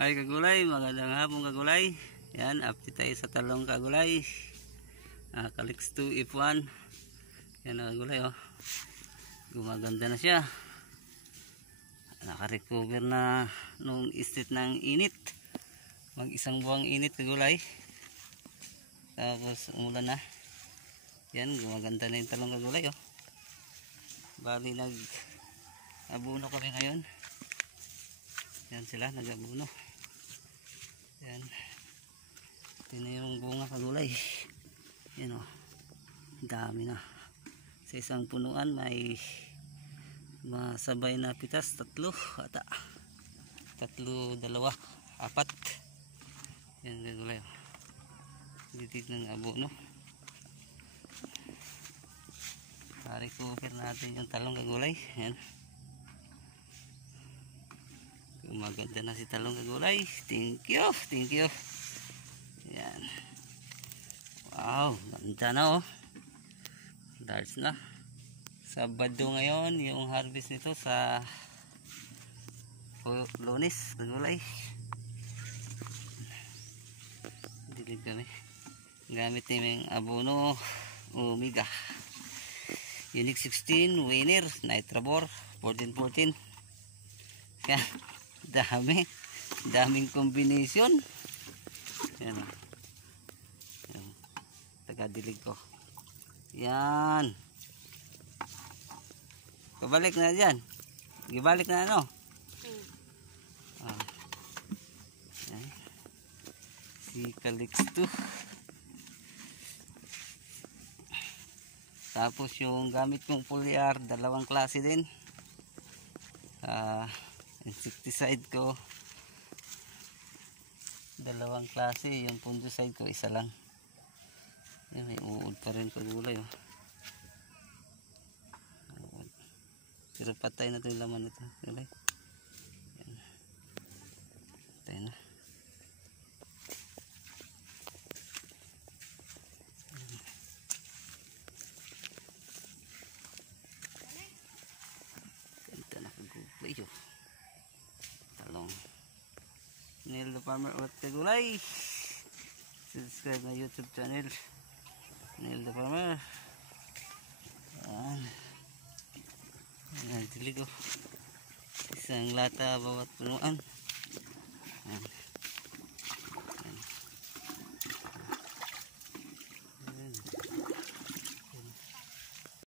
Hi kagulay, magandang hapon kagulay. Yan, update tayo sa talong kagulay. Calix 2 F1. Yan kagulay oh. Gumaganda na siya. Naka-recover na nung state ng init. Mag-isang buwang init kagulay. Tapos umulan na. Yan, gumaganda na yung talong kagulay oh. Bali nag-abuno kami ngayon. Yan sila, nag-abuno. Yan. Ito na yung bunga kagulay. Yan o. Dami na. Sa isang punuan may masabay na pitas. 3 ata. 3, 2, 4. Yan kagulay o. Ditig ng abuno. Recover natin yung talong kagulay. Yan. Maganda na si talong kagulay. Thank you. Yan. Wow, ganda na oh. Darts na. Sabado ngayon yung harvest nito sa Lunes kagulay. Dilig kami. Gamit namin abono Omega. Unique 16, Winner, Nitrabor, 14-14. Yan. Daming combination. Yan o. Taga-dilig ko. Yan. Pabalik na dyan. Gibalik na ano. Yan. Si Calix 2. Tapos yung gamit kong foliar, 2 klase din. Insecticide ko 2 klase, yung fungicide ko 1 lang. Yan, may uod pa rin kagulay oh. Pero patay na ito yung laman nito kagulay. Yan. Patay na. Ganda na kagulay oh. Talong Neil the Farmer ulit kagulay. Subscribe na YouTube channel Neil the Farmer. Ayan, dilig oh. Isang lata bawat punuan.